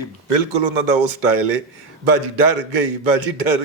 ਇਹ ਬਿਲਕੁਲ ਉਹਨਾਂ ਦਾ ਉਹ ਸਟਾਈਲ ਹੈ, ਬਾਜੀ ਡਰ ਗਈ ਬਾਜੀ ਡਰ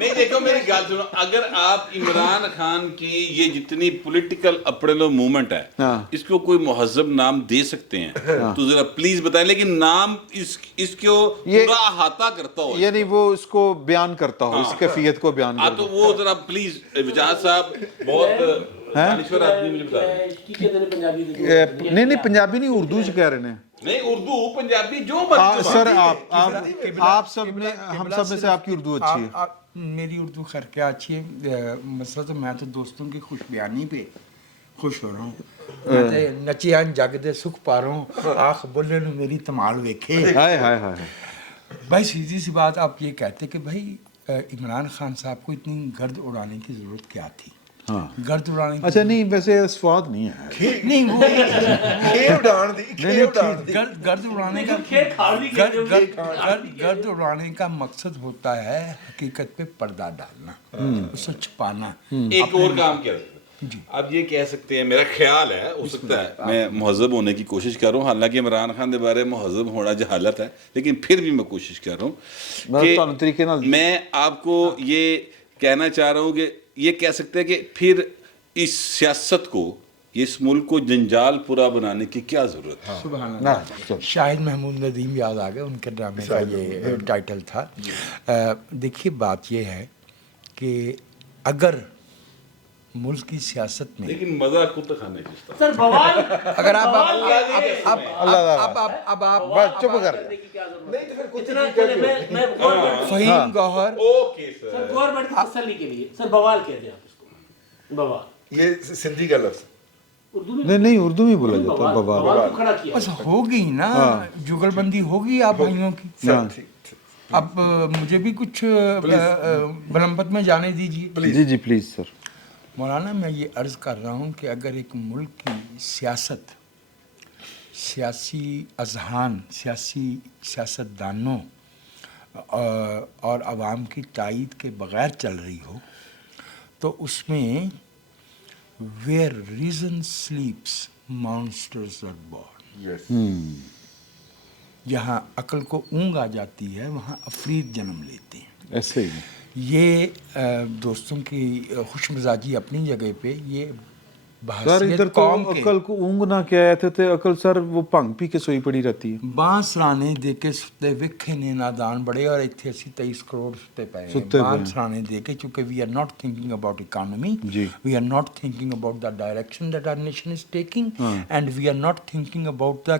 نہیں دیکھو میری گل سنو, اگر آپ عمران خان کی یہ جتنی پولیٹیکل اپریلو موومنٹ ہے اس کو کوئی مہذب نام دے سکتے ہیں تو ذرا پلیز بتائیں, لیکن نام اس کو پورا احاطہ کرتا ہو, یعنی وہ اس کو بیان کرتا ہو, اس کیفیت کو بیان کرتا تو وہ ذرا پلیز وجاہت صاحب بہت دانشور آدمی مجھے بتا دیں. نہیں پنجابی نہیں, اردو چ کہہ رہے ہیں. نہیں اردو پنجابی جو مرضی سر آپ سب نے, ہم سب میں سے آپ کی اردو اچھی ہے. میری اردو خیر کیا اچھی ہے, مسئلہ تو میں تو دوستوں کی خوش بیانی پہ خوش ہو رہا ہوں. میں تو نچیاں جگ دے سکھ پا رہا ہوں, آخ بولے نو میری تمال ویکھے. ہائے ہائے ہائے. بھائی سیدھی سی بات, آپ یہ کہتے کہ بھائی عمران خان صاحب کو اتنی گرد اڑانے کی ضرورت کیا تھی؟ گرد اڑانے کی, اچھا نہیں ویسے اسواد نہیں ہے, نہیں وہ گرد اڑانے کا مقصد ہوتا ہے حقیقت پہ پردہ ڈالنا, اسے چھپانا. ایک اور کام کیا اب یہ کہہ سکتے ہیں, میرا خیال ہے, ہو سکتا ہے میں مہذب ہونے کی کوشش کر رہا ہوں, حالانکہ عمران خان کے بارے میں مہذب ہونا جہالت ہے, لیکن پھر بھی میں کوشش کر رہا ہوں کہ میں آپ کو یہ کہنا چاہ رہا ہوں کہ یہ کہہ سکتے ہیں کہ پھر اس سیاست کو, اس ملک کو جنجال پورا بنانے کی کیا ضرورت ہے؟ سبحان اللہ. شاہد محمود ندیم یاد آ گئے, ان کے ڈرامے کا یہ ٹائٹل تھا. دیکھیے بات یہ ہے کہ اگر ملک کی سیاست میں, لیکن مزہ کت خانے کی سر بوال, اگر آپ چپ کر, فہیم گوہر, سر گورنمنٹ کی تسلی کے لیے سر بوال کہتے ہیں آپ اس کو, بوال یہ سندھی کا لفظ نہیں اردو میں بولا جاتا ہے بوال. بوال کو کھڑا کیا. بس ہوگی نا, جگل بندی ہوگی آپ بھائیوں کی. اب مجھے بھی کچھ بلمپت میں جانے دیجیے. جی جی پلیز سر. مولانا میں یہ عرض کر رہا ہوں کہ اگر ایک ملک کی سیاست, سیاسی اذہان, سیاستدانوں اور عوام کی تائید کے بغیر چل رہی ہو تو اس میں where reason sleeps monsters are born. جہاں عقل کو اونگ آ جاتی ہے وہاں عفریت جنم لیتے ہیں. ایسے ہی یہ دوستوں کی خوش مزاجی اپنی جگہ پہ, یہ سر ادھر تو عقل کو اونگ نہ کہتے تھے, عقل سر وہ بھنگ پی کے سوئی پڑی رہتی ہے. بانس رانے دے کے ستے وکھے نے نادان بڑے, اور اتنے 23 کروڑ ستے پے ہیں بانس رانے دے کے, چونکہ we are not thinking about economy, we are not thinking about the direction that our nation is taking, and we are not thinking about the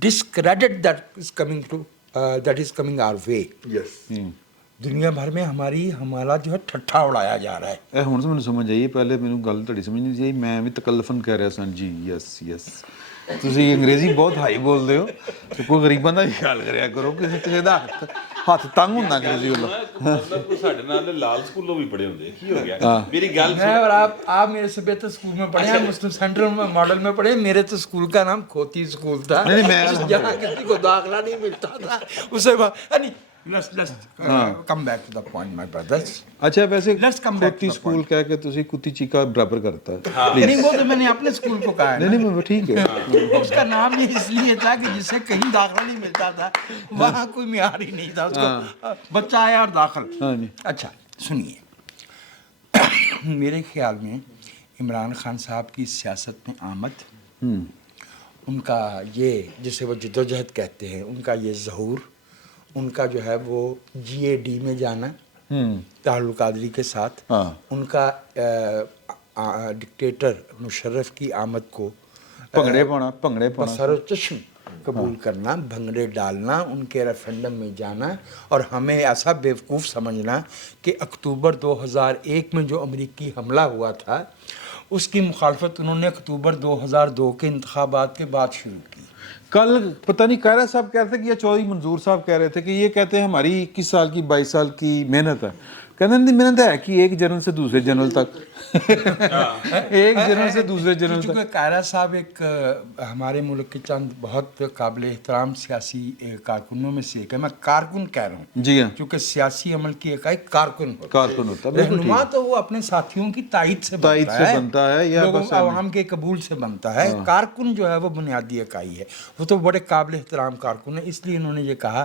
discredit that is coming our way. دنیا بھر میں ہمارا جو ہے ٹھٹھا اڑایا جا رہا ہے. اے ہن سے مجھے سمجھ آئی, پہلے مینوں گل تڑی سمجھ نہیں آئی, میں بھی تکلفن کہہ رہا سن جی یس. تسی انگریزی بہت ہائی بول دے ہو, تو کوئی غریباں دا بھی خیال کریا کرو, کسی دا ہاتھ تنگ ہوندا انگریزی والوں. مطلب کوئی ساڈے نال لال سکولوں بھی پڑھے ہوندے, کی ہو گیا میری گل میں اور آپ میرے سے بہتر اسکول میں پڑھے ہیں, مسلم سینٹرل میں ماڈل میں پڑھے. میرے تو اسکول کا نام کھوتی اسکول تھا, جہاں کسی کو داخلہ نہیں ملتا تھا. اسے let's come back to the point, my brothers. اچھا ویسے کھوتی اسکول کہہ کے تسی کتی چیکا برابر کرتا ہے. نہیں وہ تو میں نے اپنے اسکول کو کہا ہے. نہیں میں ٹھیک ہے, اس کا نام یہ اس لیے تھا کہ جس سے کہیں داخلہ نہیں ملتا تھا, وہاں کوئی معیار ہی نہیں تھا, اس کو بچہ آیا اور داخل. اچھا سنیے, میرے خیال میں عمران خان صاحب کی سیاست میں آمد, ان کا یہ جسے وہ جدوجہد کہتے ہیں, ان کا یہ ظہور, ان کا جو ہے وہ GAD میں جانا طاہر القادری کے ساتھ, ان کا ڈکٹیٹر مشرف کی آمد کو پنگڑے بسر و چشم قبول کرنا, بھنگڑے ڈالنا, ان کے ریفرینڈم میں جانا, اور ہمیں ایسا بیوقوف سمجھنا کہ اکتوبر 2001 میں جو امریکی حملہ ہوا تھا اس کی مخالفت انہوں نے اکتوبر 2002 کے انتخابات کے بعد شروع کی. کل پتہ نہیں کہہ رہا صاحب کہہ رہے تھے کہ یا چودھری منظور صاحب کہہ رہے تھے کہ یہ کہتے ہیں ہماری 21 سال کی 22 سال کی محنت ہے. کہتے ہیں محنت ہے کہ ایک جنرل سے دوسرے جنرل تک, ایک جنرل سے دوسرے جنرل تک. چونکہ قائرہ صاحب ایک ہمارے ملک کے چند بہت قابل احترام سیاسی کارکنوں میں سے ایک ہے. میں کارکن کہہ رہا ہوں جی ہاں, چونکہ سیاسی عمل کی اکائی کارکن ہوتا ہے. رہنما تو وہ اپنے ساتھیوں کی تائید سے بنتا ہے, لوگوں عوام کے قبول سے بنتا ہے. کارکن جو ہے وہ بنیادی اکائی ہے, وہ تو بڑے قابل احترام کارکن ہے. اس لیے انہوں نے یہ کہا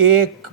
1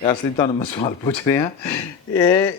ਇਸ ਲਈ ਤੁਹਾਨੂੰ ਮੈਂ ਸਵਾਲ ਪੁੱਛ ਰਿਹਾ ਇਹ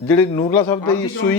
ਜਿਹੜੇ ਨੂਰਲਾ ਸਾਹਿਬ ਦੀ ਸੂਈ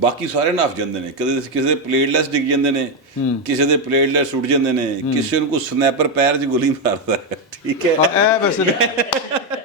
ਬਾਕੀ ਸਾਰੇ ਨੱਫ ਜਾਂਦੇ ਨੇ, ਕਦੇ ਕਿਸੇ ਦੇ ਪਲੇਟਲੈਸ ਡਿੱਗ ਜਾਂਦੇ ਨੇ, ਕਿਸੇ ਦੇ ਪਲੇਟਲੈਸ ਉੱਡ ਜਾਂਦੇ ਨੇ, ਕਿਸੇ ਨੂੰ ਕੋਈ ਸਨੈਪਰ ਪੈਰ 'ਚ ਗੋਲੀ ਮਾਰਦਾ ਹੈ, ਠੀਕ ਹੈ। ਇਹ ਵੈਸੇ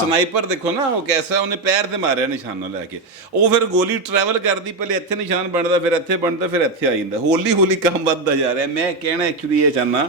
ਸਨਾਈਪਰ ਦੇਖੋ ਨਾ, ਉਹ ਕੈਸਾ ਉਹਨੇ ਪੈਰ ਤੇ ਮਾਰਿਆ ਨਿਸ਼ਾਨਾ ਲੈ ਕੇ, ਉਹ ਫਿਰ ਗੋਲੀ ਟਰੈਵਲ ਕਰਦੀ, ਪਹਿਲੇ ਇੱਥੇ ਨਿਸ਼ਾਨ ਬਣਦਾ, ਫਿਰ ਇੱਥੇ ਬਣਦਾ, ਫਿਰ ਇੱਥੇ ਆ ਜਾਂਦਾ, ਹੌਲੀ ਹੌਲੀ ਕੰਮ ਵੱਧਦਾ ਜਾ ਰਿਹਾ। ਮੈਂ ਕਹਿਣਾ ਐਕਚੁਅਲੀ ਇਹ ਚਾਹਨਾ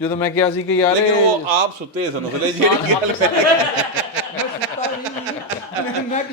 ਜਦੋਂ ਮੈਂ ਕਿਹਾ ਸੀ ਕਿ ਯਾਰ ਲੇਕਿਨ ਉਹ ਆਪ ਸੁੱਤੇ ਸਨ ਉਸਲੇ ਜਿਹੜੀ ਗੱਲ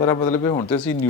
ਮੇਰਾ ਮਤਲਬ ਹੈ ਹੁਣ ਤੇ ਅਸੀਂ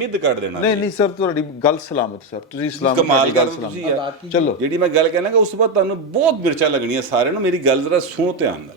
ਮਿੱਦ ਕੱਢ ਦੇਣਾ। ਨਹੀਂ ਸਰ ਤੁਹਾਡੀ ਗੱਲ ਸਲਾਮਤ ਸਰ, ਤੁਸੀਂ ਸਲਾਮਤ ਕਮਾਲ ਕਰ ਗੱਲ ਤੁਸੀਂ ਸਲਾਮਤ। ਯਾਰ, ਚਲੋ ਜਿਹੜੀ ਮੈਂ ਗੱਲ ਕਹਿਣਾ ਕਿ ਉਸ ਤੋਂ ਬਾਅਦ ਤੁਹਾਨੂੰ ਬਹੁਤ ਮਿਰਚਾਂ ਲੱਗਣੀਆਂ ਸਾਰਿਆਂ ਨੂੰ, ਮੇਰੀ ਗੱਲ ਜ਼ਰਾ ਸੁਣੋ ਧਿਆਨ ਨਾਲ।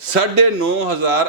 9,500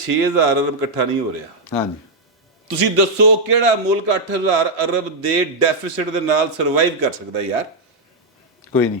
6,000 ਅਰਬ ਇਕੱਠਾ ਨਹੀਂ ਹੋ ਰਿਹਾ। ਹਾਂਜੀ ਤੁਸੀਂ ਦੱਸੋ ਕਿਹੜਾ ਮੁਲਕ 8,000 ਅਰਬ ਦੇ ਡੈਫਿਸਿਟ ਦੇ ਨਾਲ ਸਰਵਾਈਵ ਕਰ ਸਕਦਾ ਯਾਰ? ਕੋਈ ਨਹੀਂ।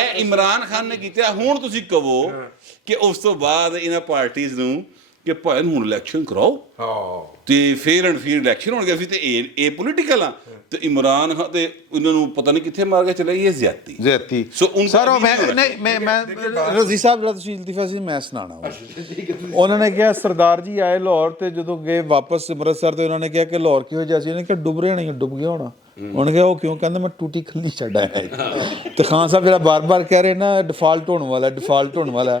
ਇਹ ਇਮਰਾਨ ਖਾਨ ਨੇ ਕੀਤਾ। ਹੁਣ ਤੁਸੀਂ ਕਹੋ ਕਿ ਉਸ ਤੋਂ ਬਾਅਦ ਇਹਨਾਂ ਪਾਰਟੀਆਂ ਨੂੰ ਕਿ ਭਾਵੇਂ ਹੁਣ ਇਲੈਕਸ਼ਨ ਕਰਾਓ ਤੇ ਫੇਰ ਐਂਡ ਫੇਰ ਇਲੈਕਸ਼ਨ ਹੋਣਗੇ, ਫਿਰ ਤੇ ਇਹ ਪੋਲੀਟੀਕਲ ਆ ਤੇ ਇਮਰਾਨ ਖਾਨ ਤੇ ਇਹਨਾਂ ਨੂੰ ਪਤਾ ਨਹੀਂ ਕਿੱਥੇ ਮਾਰ ਕੇ ਚਲੇ, ਇਹ ਜ਼ਿਆਦਤੀ। ਸੋ ਸਰ ਮੈਂ ਰਜ਼ੀ ਸਾਹਿਬ ਜਿਹੜਾ ਤੁਸੀਂ ਇਲਤਿਫਾ ਸੀ ਮੈਂ ਸੁਣਾਣਾ, ਉਹਨਾਂ ਨੇ ਕਿਹਾ ਸਰਦਾਰ ਜੀ ਆਏ ਲਾਹੌਰ ਤੇ ਜਦੋਂ ਗਏ ਵਾਪਸ ਅੰਮ੍ਰਿਤਸਰ ਤੇ ਉਹਨਾਂ ਨੇ ਕਿਹਾ ਕਿ ਲਾਹੌਰ ਕਿਹੋ ਜਿਹਾ ਸੀ, ਉਹਨੇ ਕਿਹਾ ਡੁੱਬ ਰਿਹਾ ਨਹੀਂ, ਡੁੱਬ ਗਿਆ ਹੋਣਾ। ਉਹਨੇ ਕਿਹਾ ਉਹ ਕਿਉਂ? ਕਹਿੰਦਾ ਮੈਂ ਟੂਟੀ ਖੱਲੀ ਛੱਡ ਆਇਆ। ਤੇ ਖਾਨ ਸਾਹਿਬ ਜਿਹੜਾ ਬਾਰ-ਬਾਰ ਕਹਿ ਰਹੇ ਨਾ ਡਿਫਾਲਟ ਹੋਣ ਵਾਲਾ, ਡਿਫਾਲਟ ਹੋਣ ਵਾਲਾ।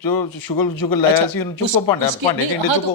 ਜੋ ਸ਼ੁਗਲ ਲਾਇਆ ਸੀ ਉਹਨੂੰ ਚੁੱਕੋ, ਭਾਂਡੇ ਢਿੰਡੇ ਚੁੱਕੋ।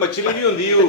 ਮੱਛਲੀ ਵੀ ਹੁੰਦੀ ਉਹ।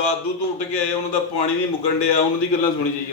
ਦਾਦੂ ਤੋਂ ਉੱਠ ਕੇ ਆਏ ਉਹਨਾਂ ਦਾ ਪਾਣੀ ਨਹੀਂ ਮੁਕਣ ਡਿਆ, ਉਹਨਾਂ ਦੀ ਗੱਲਾਂ ਸੁਣੀ ਜਾਈਏ।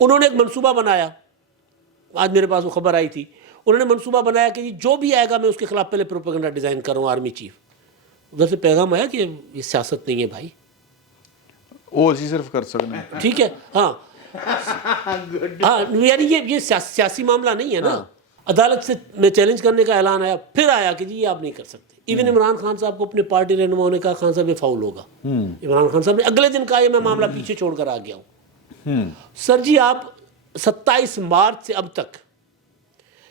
انہوں نے ایک منصوبہ بنایا, آج میرے پاس وہ خبر آئی تھی, انہوں نے منصوبہ بنایا کہ جو بھی آئے گا میں اس کے خلاف پہلے پروپیگنڈا ڈیزائن کروں, آرمی چیف. ادھر سے پیغام آیا کہ یہ سیاست نہیں ہے بھائی, وہ اسی صرف کر سکنا ہے. ٹھیک ہے. ہاں یعنی یہ سیاسی معاملہ نہیں ہے نا. عدالت سے میں چیلنج کرنے کا اعلان آیا, پھر آیا کہ جی یہ آپ نہیں کر سکتے. ایون عمران خان صاحب کو اپنے پارٹی رہنماؤں نے کہا خان صاحب یہ فاؤل ہوگا. عمران خان صاحب نے اگلے دن کہا یہ میں معاملہ پیچھے چھوڑ کر آ گیا ہوں. سر جی آپ 27 مارچ سے اب تک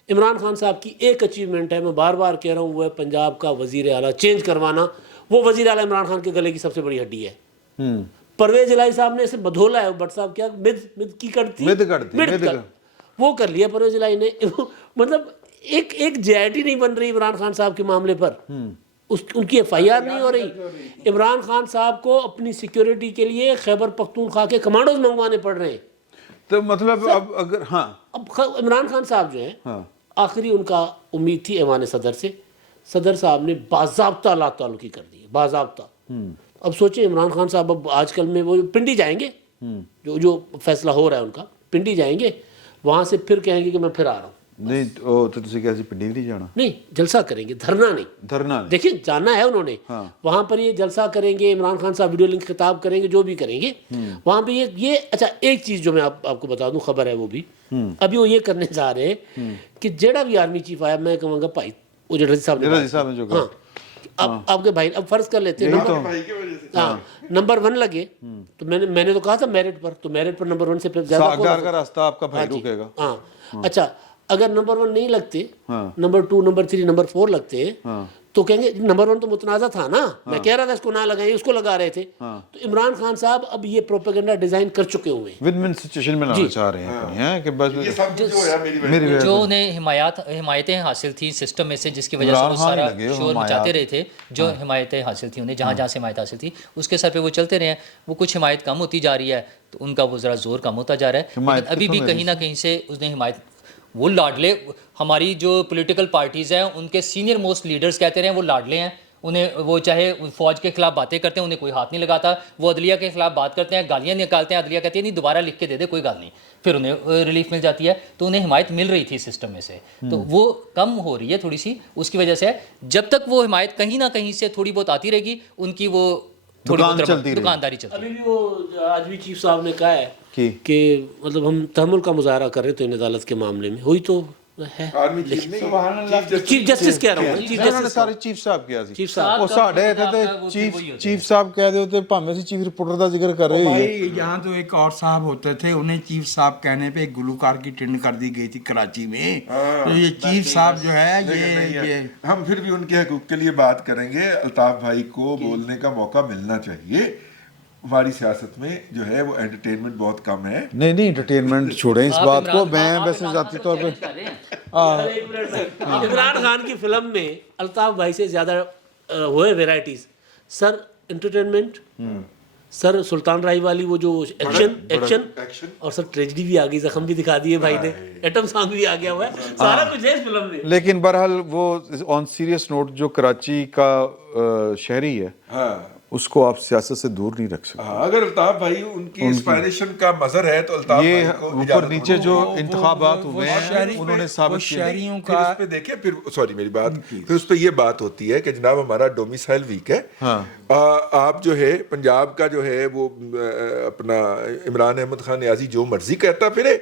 عمران خان صاحب کی ایک اچیومنٹ ہے, میں بار بار کہہ رہا ہوں, وہ ہے پنجاب کا وزیر اعلیٰ چینج کروانا. وہ وزیر اعلیٰ عمران خان کے گلے کی سب سے بڑی ہڈی ہے. پرویز الہی صاحب نے اسے بدھولا ہے, بٹ صاحب کیا مد کی کرتی وہ کر لیا پرویز الہی نے. مطلب ایک جے آئی ٹی نہیں بن رہی عمران خان صاحب کے معاملے پر, ان کی ایف آئی آر نہیں ہو رہی. عمران خان صاحب کو اپنی سیکیورٹی کے لیے خیبر پختونخوا کے کمانڈوز منگوانے پڑ رہے ہیں. تو مطلب اب اگر اب عمران خان صاحب جو ہیں, آخری ان کا امید تھی ایوان صدر سے, صدر صاحب نے باضابطہ لا تعلقی کر دی, باضابطہ. اب سوچیں عمران خان صاحب اب آج کل میں وہ پنڈی جائیں گے, جو فیصلہ ہو رہا ہے ان کا, پنڈی جائیں گے, وہاں سے پھر کہیں گے کہ میں پھر آ رہا ہوں. نہیں تو تسی کیسی پنڈی نہیں جانا, نہیں جلسہ کریں گے, دھرنا نہیں. دیکھیں جانا ہے انہوں نے, وہاں پر یہ جلسہ کریں گے, عمران خان صاحب ویڈیو لنک خطاب کریں گے, جو بھی کریں گے وہاں پہ یہ. اچھا ایک چیز جو میں آپ کو بتا دوں, خبر ہے وہ بھی, ابھی وہ یہ کرنے جا رہے ہیں کہ جیڑا بھی آرمی چیف آیا میں کہوں گا بھائی وہ جو رضی صاحب نے جو کہا, اب آپ کے بھائی اب فرض کر لیتے ہیں نمبر 1 لگے, تو میں نے تو کہا تھا میرٹ پر, تو میرٹ پر نمبر 1 سے پھر زیادہ کا راستہ آپ کا بھائی روکے گا. ہاں اچھا اگر نمبر 1 نہیں لگتے, نمبر 2 نمبر 3 نمبر 4 لگتے تو کہیں گے نمبر 1 تو متنازع تھا نا, میں کہہ رہا تھا اس کو نہ لگائیں, اس کو لگا رہے تھے. تو عمران خان صاحب اب یہ پروپیگنڈا ڈیزائن کر چکے ہوئے ہیں, ود من سچویشن میں لانا چاہ رہے ہیں کہ بس جو انہیں حمایتیں حاصل تھی سسٹم میں سے, جس کی وجہ سے وہ سارا شور مچاتے رہے تھے, جو حمایتیں حاصل تھی انہیں جہاں سے حمایت حاصل تھی اس کے سر پہ وہ چلتے رہے ہیں. وہ کچھ حمایت کم ہوتی جا رہی ہے تو ان کا وہ ذرا زور کم ہوتا جا رہا ہے, لیکن ابھی بھی کہیں نہ کہیں سے اس نے حمایت, وہ لاڈلے ہماری جو پولیٹیکل پارٹیز ہیں ان کے سینئر موسٹ لیڈرز کہتے رہے ہیں وہ لاڈلے ہیں. انہیں وہ چاہے فوج کے خلاف باتیں کرتے ہیں انہیں کوئی ہاتھ نہیں لگاتا, وہ عدلیہ کے خلاف بات کرتے ہیں گالیاں نکالتے ہیں, عدلیہ کہتی ہے نہیں دوبارہ لکھ کے دے دے کوئی گال نہیں, پھر انہیں ریلیف مل جاتی ہے. تو انہیں حمایت مل رہی تھی سسٹم میں سے, تو وہ کم ہو رہی ہے تھوڑی سی. اس کی وجہ سے جب تک وہ حمایت کہیں نہ کہیں سے تھوڑی بہت آتی رہے گی, ان کی وہ دکانداری چلتی. ابھی بھی وہ آج بھی چیف صاحب نے کہا ہے کہ مطلب ہم تحمل کا مظاہرہ کر رہے تو ان عدالت کے معاملے میں ہوئی تو ہے. چیف جسٹس کہہ رہا ہوں, چیف جسٹس سارے چیف صاحب کیا سی, چیف صاحب وہ ساڈے تے چیف صاحب کہہ دے ہوتے بھاویں سے چیف رپورٹر دا ذکر کر رہے ہیں. یہاں تو ایک اور صاحب ہوتے تھے, انہیں چیف صاحب کہنے پہ ایک گلوکار کی ٹرینڈ کر دی گئی تھی کراچی میں. تو یہ چیف صاحب جو ہے یہ ہم پھر بھی ان کے حقوق کے لیے بات کریں گے. الطاف بھائی کو بولنے کا موقع ملنا چاہیے. ہماری سیاست میں جو ہے وہ انٹرٹینمنٹ بہت کم ہے. نہیں انٹرٹینمنٹ چھوڑیں اس بات کو. میں ویسے ذاتی طور پہ عمران خان کی فلم میں الطاف بھائی سے زیادہ ہوئے ویرائٹیز. سر انٹرٹینمنٹ, سر سلطان رائی والی وہ جو ایکشن, اور سر ٹریجڈی بھی آ گئی, زخم بھی دکھا دیے بھائی نے, ایٹم سانگ بھی آ گیا ہوا ہے, سارا کچھ ہے اس فلم میں. لیکن بہرحال وہ آن سیریس نوٹ جو کراچی کا شہری ہے اس کو آپ سیاست سے دور نہیں رکھ سکتے. اگر الطاف بھائی ان کی انسپائریشن کا مظہر ہے تو الطاف بھائی کو اوپر نیچے جو انتخابات ہوئے ہیں انہوں نے ثابت کیا. شہریوں پھر کا اس پہ دیکھیں, پھر سوری میری بات, پھر اس پہ یہ بات ہوتی ہے کہ جناب ہمارا ڈومیسائل ویک ہے. آپ جو ہے پنجاب کا جو ہے وہ اپنا عمران احمد خان نیازی جو مرضی کہتا پھرے,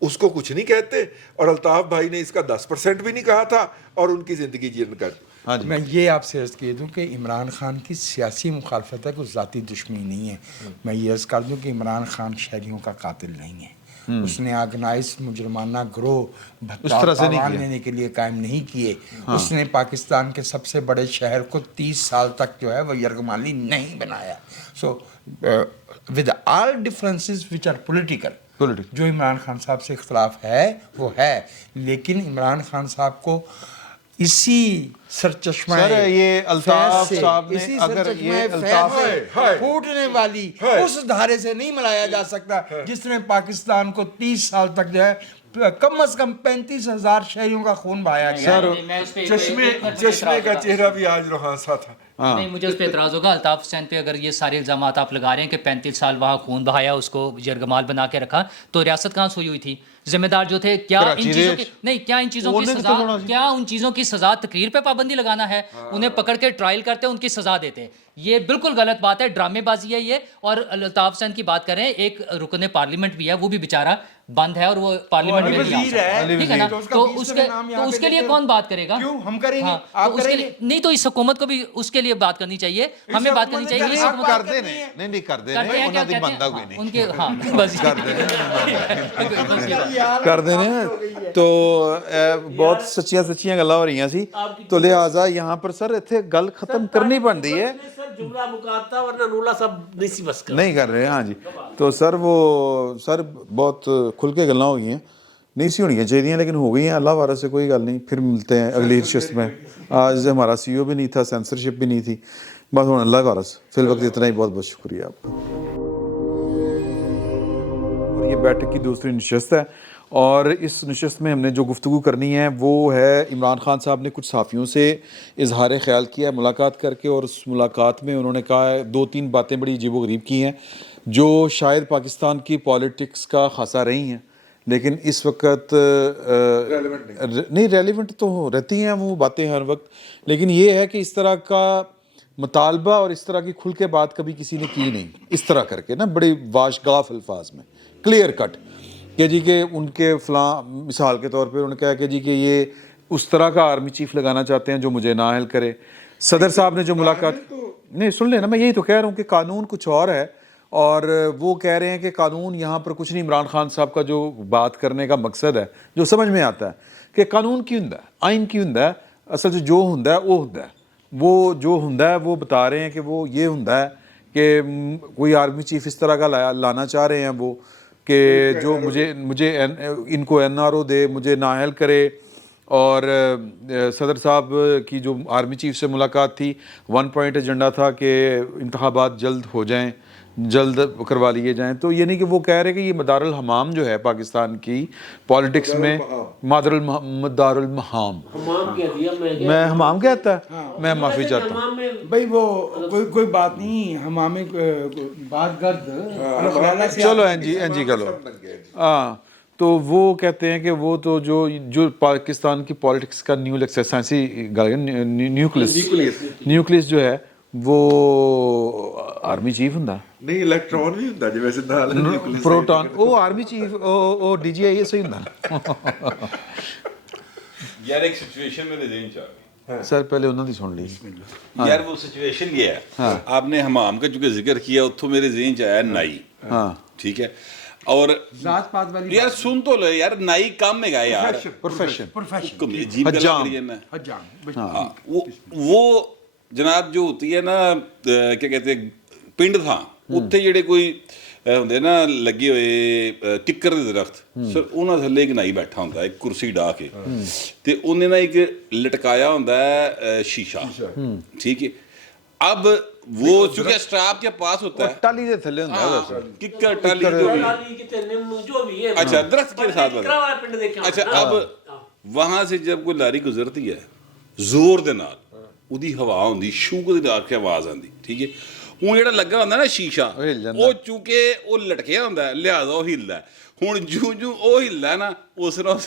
اس کو کچھ نہیں کہتے, اور الطاف بھائی نے اس کا 10% بھی نہیں کہا تھا اور ان کی زندگی جیرن کر دی. میں یہ آپ سے عرض کہہ دوں کہ عمران خان کی سیاسی مخالفت ہے, کوئی ذاتی دشمنی نہیں ہے. میں یہ عرض کر دوں کہ عمران خان شہریوں کا قاتل نہیں ہے. اس نے آرگنائز مجرمانہ گروہ لینے کے لیے قائم نہیں کیے. اس نے پاکستان کے سب سے بڑے شہر کو 30 سال تک جو ہے وہ یرغمالی نہیں بنایا. So with all differences which are political, جو عمران خان صاحب سے اختلاف ہے وہ ہے, لیکن عمران خان صاحب کو اسی سرچشمہ یہ الطاف صاحب نے اگر یہ پھوٹنے والی اس دھارے سے نہیں ملایا جا سکتا جس نے پاکستان کو 30 سال تک جو ہے کم از کم 35,000 شہریوں کا خون بہایا گیا. چشمے کا چہرہ بھی آج روحان سا تھا. نہیں مجھے اس پہ اعتراض ہوگا الطاف حسین پہ. اگر یہ سارے الزامات آپ لگا رہے ہیں کہ 35 سال وہاں خون بہایا, اس کو یرغمال بنا کے رکھا, تو ریاست کہاں سوئی ہوئی تھی؟ ذمہ دار جو تھے, کیا ان چیزوں کی نہیں, کیا ان چیزوں کی سزا, کیا ان چیزوں کی سزا تقریر پہ پابندی لگانا ہے؟ انہیں پکڑ کے ٹرائل کرتے, ان کی سزا دیتے. یہ بالکل غلط بات ہے, ڈرامے بازی ہے یہ. اور الطاف حسین کی بات کریں, ایک رکن پارلیمنٹ بھی ہے, وہ بھی بیچارہ بند ہے اور وہ پارلیمنٹ میں نہیں آ سکتا, ٹھیک ہے نا. تو اس کے لیے کون بات کرے گا؟ کیوں ہم کریں گے, ہاں, آپ تو اس کے کریں لیے گے. نہیں, تو اس حکومت کو بھی اس کے لیے بات کرنی چاہیے, ہمیں بات کرنی چاہیے. اس حکومت کر دے نہیں کر دے کرتے ہیں, کیا انہوں دی کہتے بندہ کوئی ہیں نہیں ان کے, ہاں بس کر دینے. تو بہت سچیاں گلاں ہو رہی سی, تو لہٰذا یہاں پر سر اتنے گل ختم کرنی بنتی ہے. سر جملہ مکاتا ورنہ نولا سب نہیں سی بس نہیں کر رہے. ہاں جی, تو سر وہ سر بہت کھل کے گلاں ہو گئی ہیں, نہیں سی ہونی چاہیے لیکن ہو گئی ہیں. اللہ وارث سے کوئی گل نہیں, پھر ملتے ہیں اگلی نشست میں. آج ہمارا CEO بھی نہیں تھا, سینسرشپ بھی نہیں تھی, بس ہوں اللہ وارث. فی الوقت اتنا ہی, بہت بہت شکریہ آپ کا. اور یہ بیٹھک کی دوسری نشست ہے, اور اس نشست میں ہم نے جو گفتگو کرنی ہے وہ ہے, عمران خان صاحب نے کچھ صحافیوں سے اظہار خیال کیا ہے ملاقات کر کے, اور اس ملاقات میں انہوں نے کہا ہے 2-3 باتیں بڑی عجیب و غریب کی ہیں جو شاید پاکستان کی پالیٹکس کا خاصا رہی ہیں, لیکن اس وقت نہیں ریلیونٹ تو رہتی ہیں وہ باتیں ہر وقت, لیکن یہ ہے کہ اس طرح کا مطالبہ اور اس طرح کی کھل کے بات کبھی کسی نے کی نہیں, اس طرح کر کے نا بڑی واشگاف الفاظ میں کلیئر کٹ کہ جی کہ ان کے فلاں مثال کے طور پہ انہوں نے کہا کہ جی کہ یہ اس طرح کا آرمی چیف لگانا چاہتے ہیں جو مجھے نااہل کرے. صدر صاحب نے جو ملاقات, نہیں سن لینا, میں یہی تو کہہ رہا ہوں کہ قانون کچھ اور ہے, اور وہ کہہ رہے ہیں کہ قانون یہاں پر کچھ نہیں. عمران خان صاحب کا جو بات کرنے کا مقصد ہے جو سمجھ میں آتا ہے کہ قانون کی ہوندا ہے, آئین کی ہوندا ہے, اصل جو ہوندا ہے وہ ہوندا ہے, وہ جو ہوندا ہے وہ بتا رہے ہیں کہ وہ یہ ہوندا ہے کہ کوئی آرمی چیف اس طرح کا لانا چاہ رہے ہیں وہ کہ جو مجھے ان کو NRO دے, مجھے نااہل کرے. اور صدر صاحب کی جو آرمی چیف سے ملاقات تھی, 1 پوائنٹ ایجنڈا تھا کہ انتخابات جلد ہو جائیں, جلد کروا لیے جائیں. تو یہ نہیں کہ وہ کہہ رہے کہ یہ مدار الحمام جو ہے پاکستان کی پالیٹکس میں, مدار المحام, حمام کہہ دیا میں حمام کہتا ہے, میں معافی چاہتا ہوں. حمام میں بھائی وہ کوئی بات نہیں, ہمیں بات گرد چلو این جی کرو. ہاں, تو وہ کہتے ہیں کہ وہ تو جو پاکستان کی پالیٹکس کا سائنسی نیوکلس جو ہے وہ آرمی چیف ہوں نہیں الیکٹرون بھی ہوندا جی ویسے نال پروٹون, وہ آرمی چیف او DGI صحیح ہوں یار ایک سچویشن میرے ذہن چ آ گئی سر, پہلے انہوں نے سن لی. یار وہ سچویشن یہ ہے, آپ نے حمام کا چونکہ ذکر کیا اتوں میرے ذہن چ آیا نائی. ہاں ٹھیک ہے, اور ذات پات والی یار سن تو لے یار, نائی کام میں گا یار, پروفیشن عجیب گلا کری جانا ہے. حجام وہ جناب جو ہوتی ہے نا کیا کہتے ہیں پنڈ تھا اتنے جڑے کوئی ہوندے نا لگے ہوئے ٹکر دے درخت, سر انہاں تھلے ایک نائی بیٹھا ہوندا ہے, ایک کرسی ڈا کے, تے انہیں نا ایک لٹکایا ہوندا ہے شیشہ, ٹھیک ہے. اب وہ چونکہ سٹاپ کے پاس ہوتا ہے, ٹالی دے تھلے ہوندا ہے ویسے, ککر ٹالی جو بھی, ٹالی کتے نم جو بھی ہے, اچھا درخت کے ساتھ ٹکرا والا پنڈ دیکھا. اچھا, اب وہاں سے جب کوئی لاری گزرتی ہے زور دے نال, ਉਹਦੀ ਹਵਾ ਹੁੰਦੀ, ਸ਼ੂਕ ਦੀ ਲਾ ਕੇ ਆਵਾਜ਼ ਆਉਂਦੀ, ਠੀਕ ਹੈ. ਹੁਣ ਜਿਹੜਾ ਲੱਗਾ ਹੁੰਦਾ ਨਾ ਸ਼ੀਸ਼ਾ, ਉਹ ਚੂੰਕਿ ਉਹ ਲਟਕਿਆ ਹੁੰਦਾ ਲਿਹਾਜ਼ਾ ਉਹ ਹਿੱਲਦਾ. ਹੁਣ ਜੂ ਉਹ ਹਿੱਲਦਾ ਨਾ ਉਸ ਨੂੰ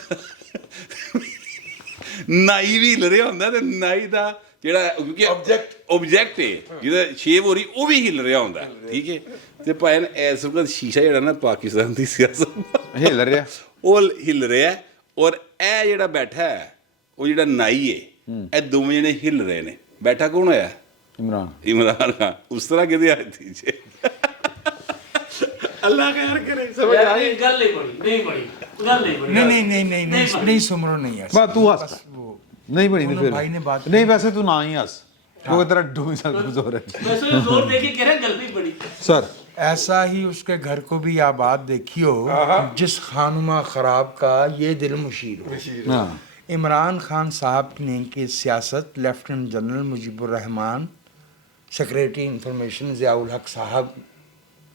ਨਾਈ ਵੀ ਹਿੱਲ ਰਿਹਾ ਹੁੰਦਾ, ਤੇ ਨਾਈ ਦਾ ਜਿਹੜਾ ਕਿਉਂਕਿ ਆਬਜੈਕਟ ਹੈ ਜਿਹਦਾ ਸ਼ੇਪ ਹੋ ਰਹੀ ਉਹ ਵੀ ਹਿੱਲ ਰਿਹਾ ਹੁੰਦਾ, ਠੀਕ ਹੈ. ਤੇ ਭਾਵੇਂ ਇਸ ਵਕਤ ਸ਼ੀਸ਼ਾ ਜਿਹੜਾ ਨਾ ਪਾਕਿਸਤਾਨ ਦੀ ਸਿਆਸਤ ਹਿੱਲ ਰਿਹਾ, ਉਹ ਹਿੱਲ ਰਿਹਾ, ਔਰ ਇਹ ਜਿਹੜਾ ਬੈਠਾ ਹੈ ਉਹ ਜਿਹੜਾ ਨਾਈ ਹੈ, ਇਹ ਦੋਵੇਂ ਜਣੇ ਹਿੱਲ ਰਹੇ ਨੇ. ਬੈਠਾ ਕੌਣ ਹੋਇਆ? ਇਮਰਾਨ ਖਾਨ. ਉਸ ਤਰ੍ਹਾਂ ਕਿਹਦੇ ਆਈ ਥੀ ਜੀ, اللہ خیر کرے. سمجھ آئی گل نہیں پڑی, نہیں پڑی گل نہیں پڑی, نہیں سمرو نہیں ہے بات تو ہنس نہیں بڑی نہیں, پھر بھائی نے بات نہیں ویسے تو نہ ہی ہنس, وہ تیرا ڈوئی سال زور ہے. ویسے زور دے کے کہہ رہے ہیں گل نہیں پڑی. سر ایسا ہی اس کے گھر کو بھی آباد دیکھیو جس خانمہ خراب کا یہ دل مشیر ہو. عمران خان صاحب نے کی سیاست لیفٹیننٹ جنرل مجیب الرحمان, سیکریٹری انفارمیشن ضیاء الحق صاحب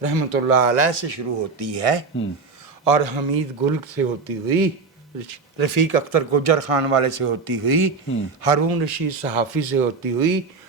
رحمۃ اللہ علیہ سے شروع ہوتی ہے, اور حمید گل سے ہوتی ہوئی, رفیق اختر گجر خان والے سے ہوتی ہوئی, ہارون رشید صحافی سے ہوتی ہوئی,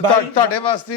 ਤੁਹਾਡੇ ਵਾਸਤੇ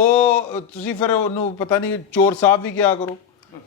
ਉਹ ਤੁਸੀਂ ਫਿਰ ਉਹਨੂੰ ਪਤਾ ਨਹੀਂ ਚੋਰ ਸਾਹਿਬ ਵੀ ਕਿਹਾ ਕਰੋ,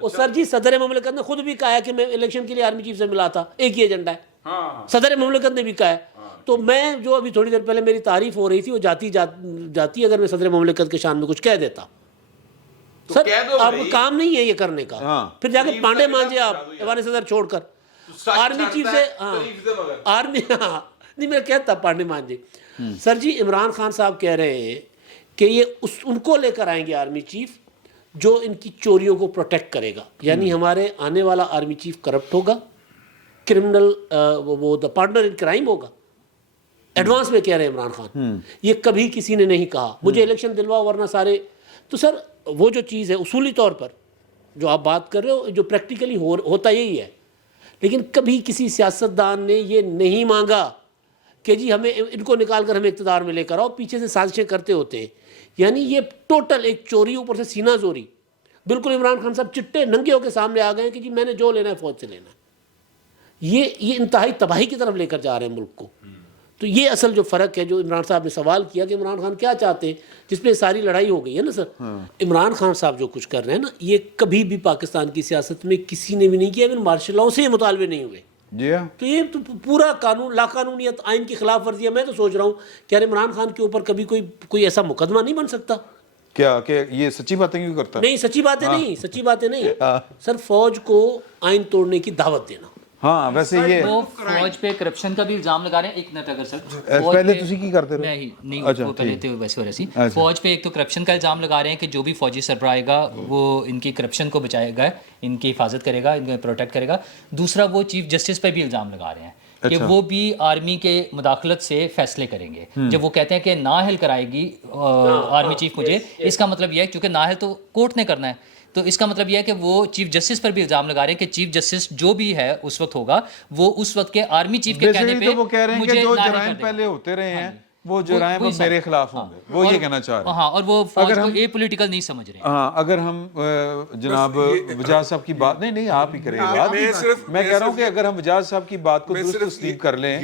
اور سر جی صدر مملکت نے خود بھی کہا ہے کہ میں الیکشن کے لیے آرمی چیف سے ملا تھا, ایک ہی ایجنڈا ہے, صدر مملکت نے بھی کہا ہے. تو میں جو ابھی تھوڑی دیر پہلے میری تعریف ہو رہی تھی وہ جاتی اگر میں صدر مملکت کے شان میں کچھ کہہ دیتا. سر آپ کا کام نہیں ہے یہ کرنے کا, پھر جا کے پانڈے مانجے آپ ایوان صدر چھوڑ کر آرمی چیف سے. آرمی نہیں میں کہتا پانڈے مانجے. سر جی عمران خان صاحب کہہ رہے ہیں کہ یہ ان کو لے کر آئیں گے آرمی چیف جو ان کی چوریوں کو پروٹیکٹ کرے گا, یعنی ہمارے آنے والا آرمی چیف کرپٹ ہوگا, کرمنل وہ پارٹنر ان کرائم ہوگا. ایڈوانس میں کہہ رہے ہیں عمران خان, یہ کبھی کسی نے نہیں کہا مجھے الیکشن دلواؤ ورنہ سارے. تو سر وہ جو چیز ہے اصولی طور پر جو آپ بات کر رہے ہو جو پریکٹیکلی ہوتا یہی ہے, لیکن کبھی کسی سیاستدان نے یہ نہیں مانگا کہ جی ہمیں ان کو نکال کر ہمیں اقتدار میں لے کر آؤ, پیچھے سے سازشیں کرتے ہوتے ہیں. یعنی یہ ٹوٹل ایک چوری اوپر سے سینہ زوری. بالکل عمران خان صاحب چٹے ننگے ہو کے سامنے آ گئے ہیں کہ جی میں نے جو لینا ہے فوج سے لینا ہے. یہ انتہائی تباہی کی طرف لے کر جا رہے ہیں ملک کو. تو یہ اصل جو فرق ہے جو عمران صاحب نے سوال کیا کہ عمران خان کیا چاہتے ہیں, جس پہ ساری لڑائی ہو گئی ہے نا سر. عمران خان صاحب جو کچھ کر رہے ہیں نا یہ کبھی بھی پاکستان کی سیاست میں کسی نے بھی نہیں کیا, ایون مارشل لاء سے یہ مطالبے نہیں ہوئے. جی ہاں, تو یہ تو پورا قانون لا قانونیت آئین کی خلاف ورزی ہے. میں تو سوچ رہا ہوں کہ یار عمران خان کے اوپر کبھی کوئی ایسا مقدمہ نہیں بن سکتا. کیا کہ یہ سچی باتیں کیوں کرتا ہے؟ نہیں سچی باتیں نہیں, سچی باتیں نہیں سر. فوج کو آئین توڑنے کی دعوت دینا. ہاں ویسے یہ وہ فوج پہ کرپشن کا بھی الزام لگا رہے ہیں. ایک منٹ اگر سر پہلے تسی کی کرتے میں ہی نہیں وہ پہلے تھے ویسے ویسی فوج پہ ایک تو کرپشن کا الزام لگا رہے ہیں کہ جو بھی فوجی سربراہ آئے گا وہ ان کی کرپشن کو بچائے گا, ان کی حفاظت کرے گا, ان کو پروٹیکٹ کرے گا. دوسرا وہ چیف جسٹس پہ بھی الزام لگا رہے ہیں کہ وہ بھی آرمی کے مداخلت سے فیصلے کریں گے. جب وہ کہتے ہیں کہ نااہل کرائے گی آرمی چیف مجھے, اس کا مطلب یہ ہے کیونکہ نااہل تو کورٹ نے کرنا ہے, تو اس کا مطلب یہ ہے کہ وہ چیف جسٹس پر بھی الزام لگا رہے ہیں کہ چیف جسٹس جو بھی ہے اس وقت ہوگا وہ اس وقت کے آرمی چیف کے کہنے پہ وہ کہہ رہے ہیں کہ جو جرائم پہلے ہوتے رہے ہیں وہ جرائم اب میرے خلاف ہوں گے, وہ یہ کہنا چاہ رہے ہیں. ہاں, اور وہ فوج کو اے پولیٹیکل نہیں سمجھ رہے. ہاں اگر ہم جناب وجاز صاحب کی بات نہیں آپ ہی کریں بات, میں کہہ رہا ہوں کہ اگر ہم وجاز صاحب کی بات کو درست تسلیم کر لیں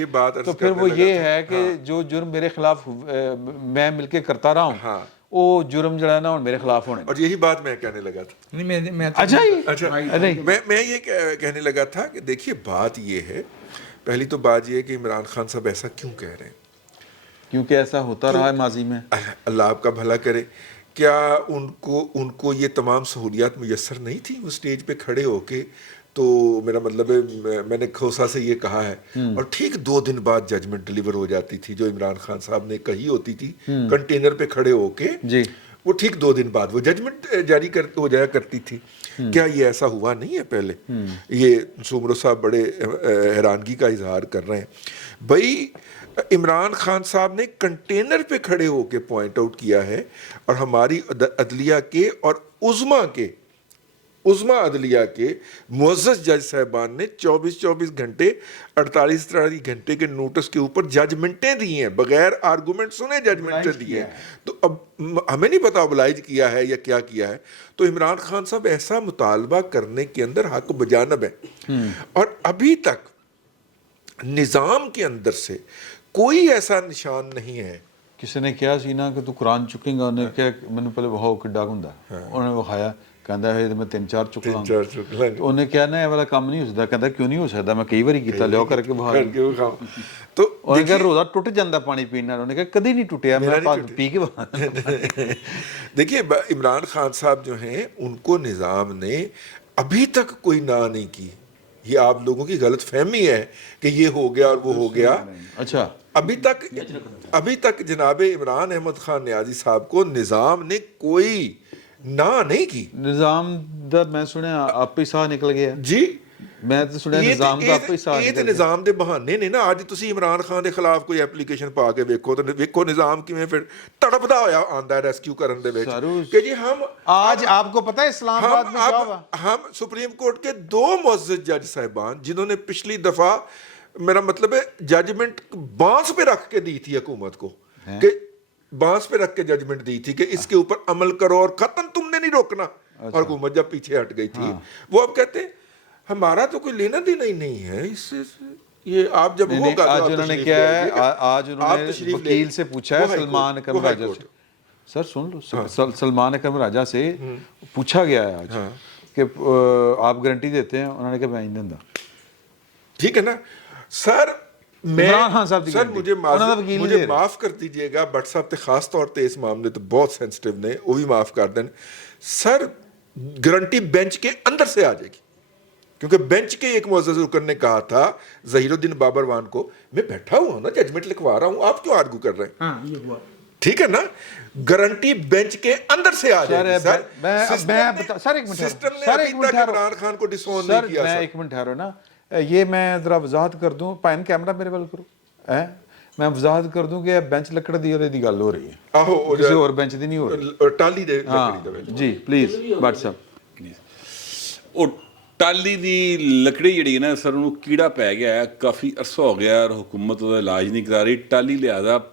تو پھر وہ یہ ہے کہ جو جرم میرے خلاف میں مل کے کرتا رہا ہوں وہ جرم جو ہے نا میرے خلاف ہونے. اور یہی بات میں کہنے لگا تھا. میں یہ کہنے لگا تھا کہ دیکھیے بات یہ ہے, پہلی تو بات یہ ہے کہ عمران خان صاحب ایسا کیوں کہہ رہے ہیں, کیونکہ ایسا ہوتا رہا ہے ماضی میں. اللہ آپ کا بھلا کرے. کیا ان کو یہ تمام سہولیات میسر نہیں تھی وہ اسٹیج پہ کھڑے ہو کے؟ تو میرا مطلب ہے میں نے کھوسا سے یہ کہا ہے, اور ٹھیک 2 دن بعد ججمنٹ ڈیلیور ہو جاتی تھی جو عمران خان صاحب نے کہی ہوتی تھی کنٹینر پہ کھڑے ہو کے, وہ ٹھیک 2 دن بعد وہ ججمنٹ جاری ہو جایا کرتی تھی. کیا یہ ایسا ہوا نہیں ہے پہلے؟ یہ سومرو صاحب بڑے حیرانگی کا اظہار کر رہے ہیں. بھائی عمران خان صاحب نے کنٹینر پہ کھڑے ہو کے پوائنٹ آؤٹ کیا ہے, اور ہماری عدلیہ کے اور عظما عدلیہ کے معزز جج صاحبان نے 24 گھنٹے 48 گھنٹے کے نوٹس کے اوپر ججمنٹیں دی ہیں, بغیر آرگومنٹ سنے ججمنٹیں دی ہیں. تو اب ہمیں نہیں پتا oblige کیا ہے یا کیا کیا ہے. تو عمران خان صاحب ایسا مطالبہ کرنے کے اندر حق بجانب ہے, اور ابھی تک نظام کے اندر سے کوئی ایسا نشان نہیں ہے. کسی نے کیا سینا کہ تو قرآن چکیں گا, انہیں کیا میں نے پہلے وہاؤ کڈا ہوں انہوں نے وکھایا, کہندا ہے میں 3-4 چک لاں گا. انہیں کیا نا یہ والا کام نہیں ہو سکتا, کہندا کیوں نہیں ہو سکتا, میں کئی باری کیتا لیاؤ کر کے بہا تو انہیں کہا روزہ ٹوٹ جاندہ پانی پینا, انہوں نے کہا کدی نہیں ٹوٹیا, میں پی کے بہا. دیکھیے عمران خان صاحب جو ہیں ان کو نظام نے ابھی تک کوئی نہ نہیں کی. یہ آپ لوگوں کی غلط فہمی ہے کہ یہ ہو گیا اور وہ ہو گیا. اچھا ابھی تک جناب عمران احمد خان نیازی صاحب کو نظام نے کوئی نہ نہیں کی. نظام دا میں سنیا آپ ہی ساہ نکل گیا. جی میں تو سنیا نظام دا آپ ہی ساہ نکل گیا. نظام دے بہانے نے نا. اج تسی عمران خان دے خلاف کوئی اپلیکیشن پا کے ویکھو تے ویکھو نظام کیویں پھر تڑپدا ہویا آندا ہے ریسکیو کرن دے وچ کہ جی ہم آج آپ کو پتہ ہے اسلام آباد میں کیا ہوا. ہم سپریم کورٹ کے 2 معزز جج صاحبان جنہوں نے پچھلی دفعہ میرا مطلب ہے ججمنٹ بانس پہ رکھ کے دی تھی حکومت کو, کہ بانس پہ رکھ کے ججمنٹ دی تھی کہ اس کے اوپر عمل کرو اور ختم تم نے نہیں روکنا, اور حکومت جب پیچھے ہٹ گئی تھی وہ اب کہتے ہیں ہمارا تو کوئی لینا دینا ہی نہیں ہے اس سے. یہ آپ جب ہوگا آج انہوں نے کیا ہے, آج انہوں نے وکیل سے پوچھا ہے سلمان اکرم راجہ سے, سر سن لو, سلمان اکرم راجہ سے پوچھا گیا ہے آج کہ آپ گارنٹی دیتے ہیں, انہوں نے کہا میں نہیں دیندا. ٹھیک ہے نا سر, میں عمران خان صاحب دی سر گارنٹی. مجھے انہوں نے وکیل نہیں مجھے دے رہے. معاف کر دیجئے گا, بٹ صاحب تے خاص طور تے اس معاملے تو بہت سینسٹیو نے, وہ بھی معاف کر دیں سر. گارنٹی بینچ کے اندر سے آ جائے گی, کیونکہ بینچ کے ایک معزز رکن نے کہا تھا ظہیر الدین بابروان کو, میں بیٹھا ہوا ہوں نا, ججمنٹ لکھوا رہا ہوں, آپ کیوں آرگو کر رہے ہیں؟ ہاں یہ ہوا. ٹھیک ہے نا, گارنٹی بینچ کے اندر سے آ جائے گی سر. سر ایک منٹ سسٹم نے سر ابھی ایک منٹ تک عمران خان کو ڈسون سر نہیں کیا. میں ایک منٹ ٹھہرو نا, یہ میں ذرا وضاحت کر دوں, پین کیمرہ میرے وال کرو, میں وضاحت کر دوں کہ بینچ لکڑ دی دی گل ہو رہی ہے, آہو کسی اور بینچ دی نہیں ہو رہی. ٹالی دے ہاں جی پلیز بٹ صاحب. ਉਹ ਟਾਲੀ ਦੀ ਲੱਕੜੀ ਜਿਹੜੀ ਹੈ ਨਾ ਸਰ, ਉਹਨੂੰ ਕੀੜਾ ਪੈ ਗਿਆ ਹੈ, ਕਾਫੀ ਅਰਸਾ ਹੋ ਗਿਆ, ਔਰ ਹੁਕੂਮਤ ਉਹਦਾ ਇਲਾਜ ਨਹੀਂ ਕਰਾ ਰਹੀ. ਟਾਲੀ ਲਿਹਾਜ਼ਾ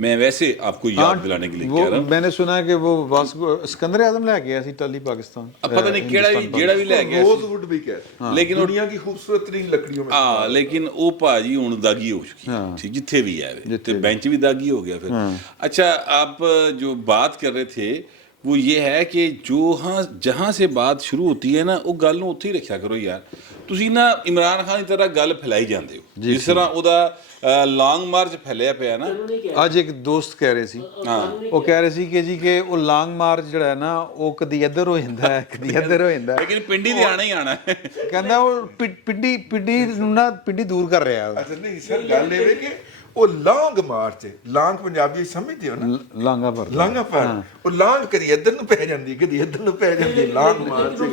میں ویسے آپ کو یاد دلانے کے لیے کہہ رہا ہوں. میں نے سنا ہے کہ وہ اسکندر اعظم لے گیا سی ٹالی پاکستان, اب پتہ نہیں کیڑا بھی جیڑا بھی لے گیا روز ووڈ بھی کہتے ہیں, لیکن دنیا کی خوبصورت ترین لکڑیوں میں. ہاں لیکن وہ بھاجی ہوں داغی ہو چکی ٹھیک, جتھے بھی ہے تو بینچ بھی داغی ہو گیا پھر. اچھا آپ جو بات کر رہے تھے وہ یہ ہے کہ جو جہاں سے بات شروع ہوتی ہے نا, وہ گل نوں اتھے ہی رکھیا کرو یار. تسی نا عمران خان کی طرح گل پھیلائی جاندے ہو, جس طرح ਉਹਦਾ لانگ مارچ پھیلیا پیا نا. ਅੱਜ ਇੱਕ ਦੋਸਤ ਕਹਿ ਰਹੇ ਸੀ, ਉਹ ਕਹਿ ਰਹੇ ਸੀ ਕਿ ਜੀ ਕਿ ਉਹ ਲੌਂਗ ਮਾਰਚ ਜਿਹੜਾ ਹੈ ਨਾ, ਉਹ ਕਦੀ ਇੱਧਰ ਹੋ ਜਾਂਦਾ ਹੈ ਕਦੀ ਇੱਧਰ ਹੋ ਜਾਂਦਾ ਹੈ, ਲੇਕਿਨ ਪਿੰਡੀ ਤੇ ਆਣਾ ਹੀ ਆਣਾ ਹੈ. ਕਹਿੰਦਾ ਉਹ ਪਿੰਡੀ ਨੂੰ ਨਾ ਪਿੰਡੀ ਦੂਰ ਕਰ ਰਿਹਾ. ਅੱਛਾ ਨਹੀਂ ਸਰ, ਗੱਲ ਇਹ ਵੇ ਕਿ ਉਹ ਲੌਂਗ ਮਾਰਚ, ਲੌਂਗ ਪੰਜਾਬੀ ਸਮਝਦੇ ਹੋ ਨਾ, ਲਾਂਗਾ ਪਰ ਲਾਂਗਾ ਪਰ ਉਹ ਲੌਂਗ ਕਦੀ ਇੱਧਰ ਨੂੰ ਪੈ ਜਾਂਦੀ, ਕਦੀ ਇੱਧਰ ਨੂੰ ਪੈ ਜਾਂਦੀ, ਲੌਂਗ ਮਾਰਚ.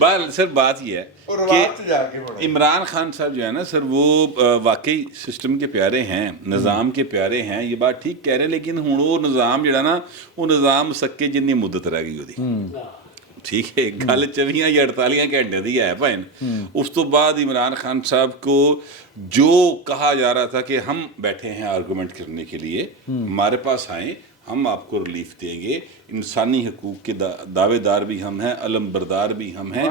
بہرحال سر بات یہ ہے اور روایت سے جا کے بڑھو. کہ عمران خان صاحب جو ہے نا سر, وہ واقعی سسٹم کے پیارے ہیں, نظام کے پیارے ہیں, یہ بات ٹھیک کہہ رہے ہیں. لیکن ہوں وہ نظام جڑا نا, وہ نظام سکے جنی مدت رہ گئی وہی. ٹھیک ہے, گل 24 یا 48 گھنٹے دی ہے بھائی. اس تو بعد عمران خان صاحب کو جو کہا جا رہا تھا کہ ہم بیٹھے ہیں آرگومنٹ کرنے کے لیے, ہمارے پاس آئیں, ہم آپ کو ریلیف دیں گے, انسانی حقوق کے دعوے دار بھی ہم ہیں, علم بردار بھی ہم ہیں,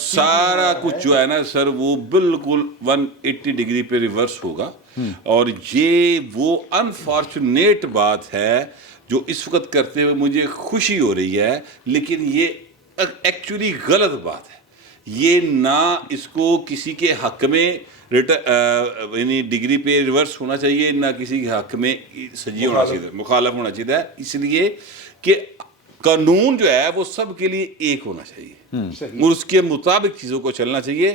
سارا کچھ جو ہے نا سر وہ بالکل 180 ڈگری پہ ریورس ہوگا. اور یہ وہ انفارچونیٹ بات ہے جو اس وقت کرتے ہوئے مجھے خوشی ہو رہی ہے, لیکن یہ ایکچولی غلط بات ہے. یہ نہ اس کو کسی کے حق میں یعنی ڈگری پہ ریورس ہونا چاہیے, نہ کسی کے حق میں سجی ہونا چاہیے, مخالف ہونا چاہیے, اس لیے کہ قانون جو ہے وہ سب کے لیے ایک ہونا چاہیے اور اس کے مطابق چیزوں کو چلنا چاہیے.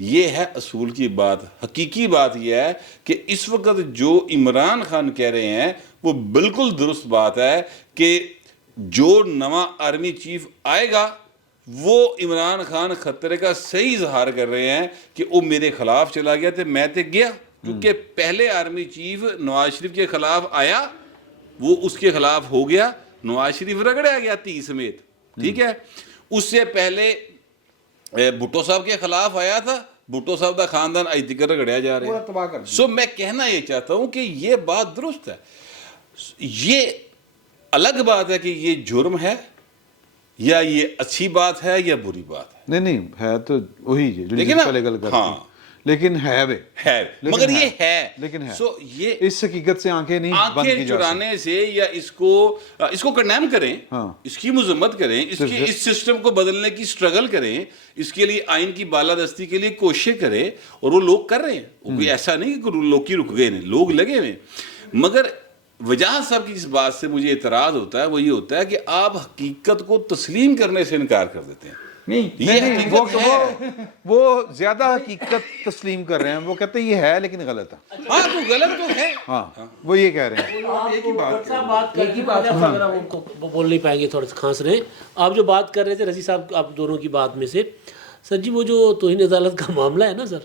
یہ ہے اصول کی بات. حقیقی بات یہ ہے کہ اس وقت جو عمران خان کہہ رہے ہیں وہ بالکل درست بات ہے کہ جو نواں آرمی چیف آئے گا وہ عمران خان خطرے کا صحیح اظہار کر رہے ہیں کہ وہ میرے خلاف چلا گیا تو میں تے گیا, کیونکہ پہلے آرمی چیف نواز شریف کے خلاف آیا, وہ اس کے خلاف ہو گیا, نواز شریف رگڑا گیا 30 سمیت. ٹھیک ہے, اس سے پہلے بھٹو صاحب کے خلاف آیا تھا, بھٹو صاحب کا خاندان اج تک رگڑیا جا رہا ہے. سو میں کہنا یہ چاہتا ہوں کہ یہ بات درست ہے. یہ الگ بات ہے کہ یہ جرم ہے یا یہ اچھی بات ہے یا بری بات ہے. نہیں ہے تو وہی لیکن پہلے گل کرتے ہیں, لیکن ہے وہ ہے, مگر یہ ہے, لیکن ہے. سو یہ اس حقیقت سے آنکھیں نہیں بند آنکھیں کی جا سکتی. چرانے سے یا اس کو کنڈیم کریں, اس کی مذمت کریں, اس سسٹم کو بدلنے کی سٹرگل کریں, اس کے لیے آئین کی بالادستی کے لیے کوششیں کریں, اور وہ لوگ کر رہے ہیں. وہ کوئی ایسا نہیں کہ لوگ کی رک گئے ہیں, لوگ لگے ہوئے. مگر وجہ صاحب کی اس بات سے مجھے اعتراض ہوتا ہے, وہ یہ ہوتا ہے کہ آپ حقیقت کو تسلیم کرنے سے انکار کر دیتے ہیں. وہ زیادہ حقیقت تسلیم کر رہے ہیں, وہ کہتے ہیں یہ ہے لیکن غلط ہے. ہاں تو غلط تو ہے, ہاں وہ یہ کہہ رہے ہیں. وہ بول نہیں پائیں گے, تھوڑا سا کھانس رہے ہیں. آپ جو بات کر رہے تھے رضی صاحب, آپ دونوں کی بات میں سے سر جی, وہ جو توہین عدالت کا معاملہ ہے نا سر,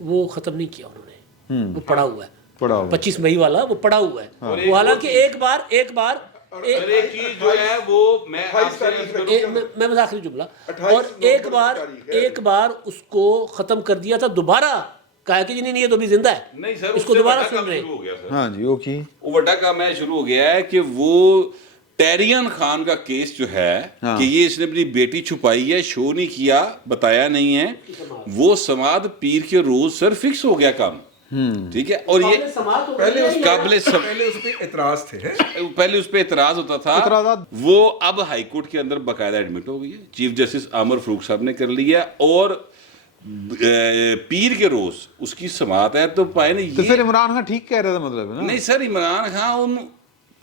وہ ختم نہیں کیا انہوں نے, وہ پڑا ہوا ہے. 25 مئی والا وہ پڑا ہوا ہے. وہ حالانکہ ایک بار ایک چیز جو ہے وہ میں آخری جملہ, اور ایک بار اس کو ختم کر دیا تھا, دوبارہ کہا کہ نہیں یہ تو بھی زندہ ہے, نہیں سر, اس کو دوبارہ سن رہے ہیں. ہاں جی, وہ کی وہ بڑا کام ہے شروع ہو گیا ہے کہ وہ ٹیرین خان کا کیس جو ہے کہ یہ اس نے اپنی بیٹی چھپائی ہے, شو نہیں کیا, بتایا نہیں ہے, وہ سماعت پیر کے روز سر فکس ہو گیا کام. ٹھیک ہے. اور یہ پہلے اس قابل پہلے اس پہ اعتراض تھے پہلے اس پہ اعتراض ہوتا تھا, وہ اب ہائی کورٹ کے اندر باقاعدہ ایڈمٹ ہو گئی ہے. چیف جسٹس عامر فاروق صاحب نے کر لیا, اور پیر کے روز اس کی سماعت ہے. تو پائے نا تو یہ پھر عمران خان ٹھیک کہہ رہا تھا مطلب ہے نا. نہیں سر, عمران خان ان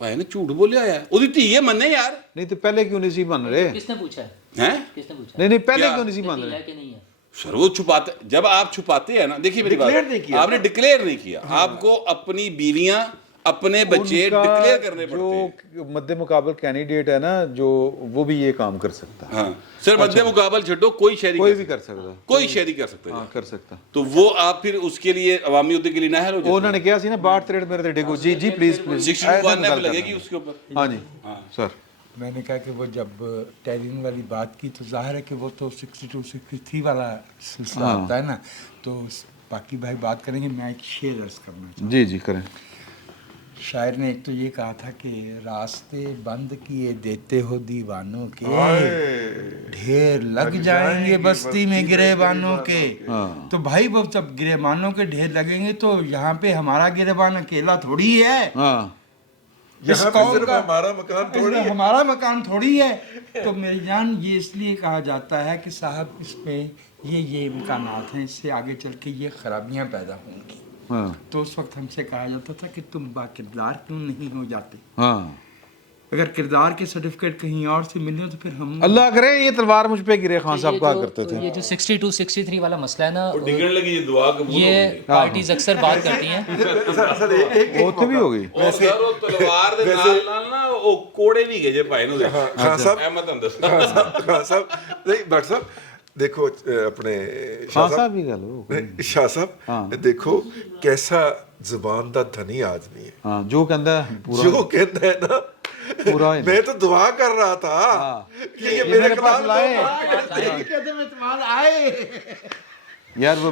پائے نا جھوٹ بولیا ہے, وہ دھی ہے مننے یار. نہیں تو پہلے کیوں نہیں سی مان رہے, کس نے پوچھا ہے, ہیں کس نے پوچھا نہیں نہیں پہلے کیا؟ کیوں نہیں سی مان ہے رہے. کہ نہیں ہے؟ سر وہ چھپاتے, جب آپ چھپاتے ہیں نا, دیکھیے میری بات, آپ نے ڈکلیئر نہیں کیا, آپ کو اپنی بیویاں اپنے بچے ان کا ڈکلیئر کرنے پڑتے ہیں. جو مد مقابل کینڈیڈیٹ ہے نا, جو وہ بھی یہ کام کر سکتا ہے. ہاں سر, مد مقابل چھٹو, کوئی شہری کوئی بھی کر سکتا ہے, کوئی شہری کر سکتا ہے. ہاں کر سکتا. تو وہ آپ پھر اس کے لیے عوامی عہدے کے لیے نااہل ہو جاتے انہوں نے کیا سی نا 62 میرے ڈیگو. جی جی پلیز پلیز 61 لگے گی اس کے اوپر. ہاں جی سر. میں نے کہا کہ وہ جب ٹیرین والی بات کی تو ظاہر ہے کہ وہ تو 62 63 والا سلسلہ ہوتا ہے نا, تو باقی بھائی بات کریں گے. میں ایک شعر عرض کرنا چاہتا ہوں. جی جی کریں. شاعر نے ایک تو یہ کہا تھا کہ راستے بند کیے دیتے ہو دیوانوں کے, ڈھیر لگ جائیں گے بستی میں گریبانوں کے. تو بھائی وہ جب گریبانوں کے ڈھیر لگیں گے تو یہاں پہ ہمارا گریبان اکیلا تھوڑی ہے, یہاں پہ صرف ہمارا مکان تھوڑی ہے, ہمارا مکان تھوڑی ہے. تو میری جان یہ اس لیے کہا جاتا ہے کہ صاحب اس پہ یہ امکانات ہیں, اس سے آگے چل کے یہ خرابیاں پیدا ہوں گی. تو اس وقت ہم سے کہا جاتا تھا کہ تم با کردار کیوں نہیں ہو جاتے. اگر کردار کے سرٹیفکیٹ کہیں اور سے ملے تو پھر ہم اللہ کرے یہ تلوار مجھ پہ گرے. خان صاحب کہا کرتے تھے یہ جو 62 63 والا مسئلہ ہے نا, ڈگنے لگی یہ دعا قبول یہ پارٹیز اکثر بات کرتی ہیں. وہ بھی ہو گئی. اور سر وہ تلوار دے نال نال نا وہ کوڑے بھی گئے جے پائے نو. خان صاحب احمد اندر خان صاحب نہیں بٹ صاحب دیکھو اپنے شاہ صاحب دیکھو کیسا زبان دا دھنی آدمی ہے, جو کہندا ہے جو کہتا ہے نا پورا. میں تو دعا کر رہا تھا کہ یہ میرے پاس لائے یار. وہ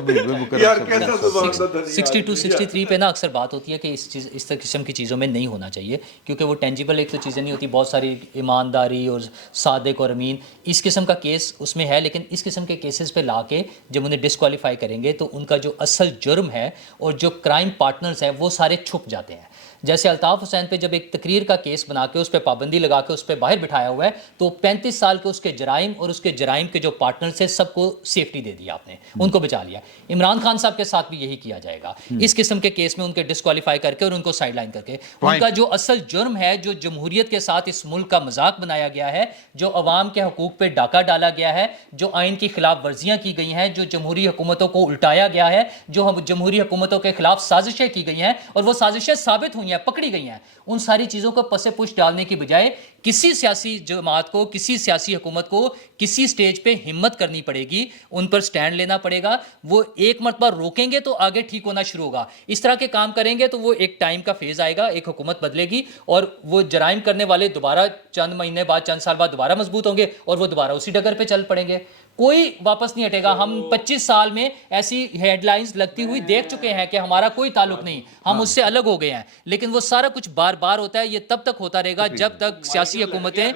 یار کیسا زبان دا دھنی 62 63 پہ نا اکثر بات ہوتی ہے کہ اس قسم کی چیزوں میں نہیں ہونا چاہیے, کیونکہ وہ ٹینجیبل ایک تو چیزیں نہیں ہوتی, بہت ساری ایمانداری اور صادق اور امین اس قسم کا کیس اس میں ہے. لیکن اس قسم کے کیسز پہ لا کے جب انہیں ڈسکوالیفائی کریں گے تو ان کا جو اصل جرم ہے اور جو کرائم پارٹنرز ہیں وہ سارے چھپ جاتے ہیں. جیسے الطاف حسین پہ جب ایک تقریر کا کیس بنا کے اس پہ پابندی لگا کے اس پہ باہر بٹھایا ہوا ہے, تو 35 سال کے اس کے جرائم اور اس کے جرائم کے جو پارٹنرز ہیں سب کو سیفٹی دے دی آپ نے, ان کو بچا لیا. عمران خان صاحب کے ساتھ بھی یہی کیا جائے گا اس قسم کے کیس میں, ان کے ڈسکوالیفائی کر کے اور ان کو سائڈ لائن کر کے. ان کا جو اصل جرم ہے, جو جمہوریت کے ساتھ اس ملک کا مذاق بنایا گیا ہے, جو عوام کے حقوق پہ ڈاکہ ڈالا گیا ہے, جو آئین کی خلاف ورزیاں کی گئی ہیں, جو جمہوری حکومتوں کو الٹایا گیا ہے, جو جمہوری حکومتوں کے خلاف سازشیں کی گئی ہیں اور وہ سازشیں ثابت ہوئی ہیں, پکڑی گئی ہیں, ان ساری چیزوں کو پس پش ڈالنے کی بجائے کسی سیاسی جماعت کو, کسی سیاسی حکومت کو کسی سٹیج پہ ہمت کرنی پڑے گی, ان پر سٹینڈ لینا پڑے گا. وہ ایک مرتبہ روکیں گے تو آگے ٹھیک ہونا شروع ہوگا. اس طرح کے کام کریں گے تو وہ ایک ٹائم کا فیز آئے گا, ایک حکومت بدلے گی اور وہ جرائم کرنے والے دوبارہ چند مہینے بعد, چند سال بعد دوبارہ مضبوط ہوں گے اور وہ دوبارہ اسی ڈگر پہ چل پڑیں گے. کوئی واپس نہیں ہٹے گا. ہم 25 سال میں ایسی ہیڈ لائنز لگتی ہوئی دیکھ چکے ہیں کہ ہمارا کوئی تعلق نہیں, ہم اس سے الگ ہو گئے ہیں. لیکن وہ سارا کچھ بار بار ہوتا ہے. یہ تب تک ہوتا رہے گا جب تک سیاسی حکومتیں,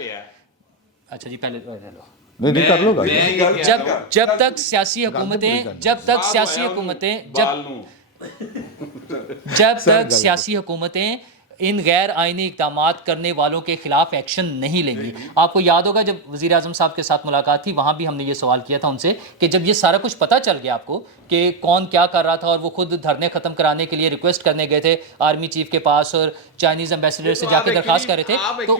اچھا جی پہلے جب تک سیاسی حکومتیں ان غیر آئینی اقدامات کرنے والوں کے خلاف ایکشن نہیں لیں گی. آپ کو یاد ہوگا جب وزیر اعظم صاحب کے ساتھ ملاقات تھی, وہاں بھی ہم نے یہ سوال کیا تھا ان سے کہ جب یہ سارا کچھ پتہ چل گیا آپ کو کہ کون کیا کر رہا تھا, اور وہ خود دھرنے ختم کرانے کے لیے ریکویسٹ کرنے گئے تھے آرمی چیف کے پاس اور چائنیز ایمبیسڈر سے جا کے درخواست کر رہے تھے, تو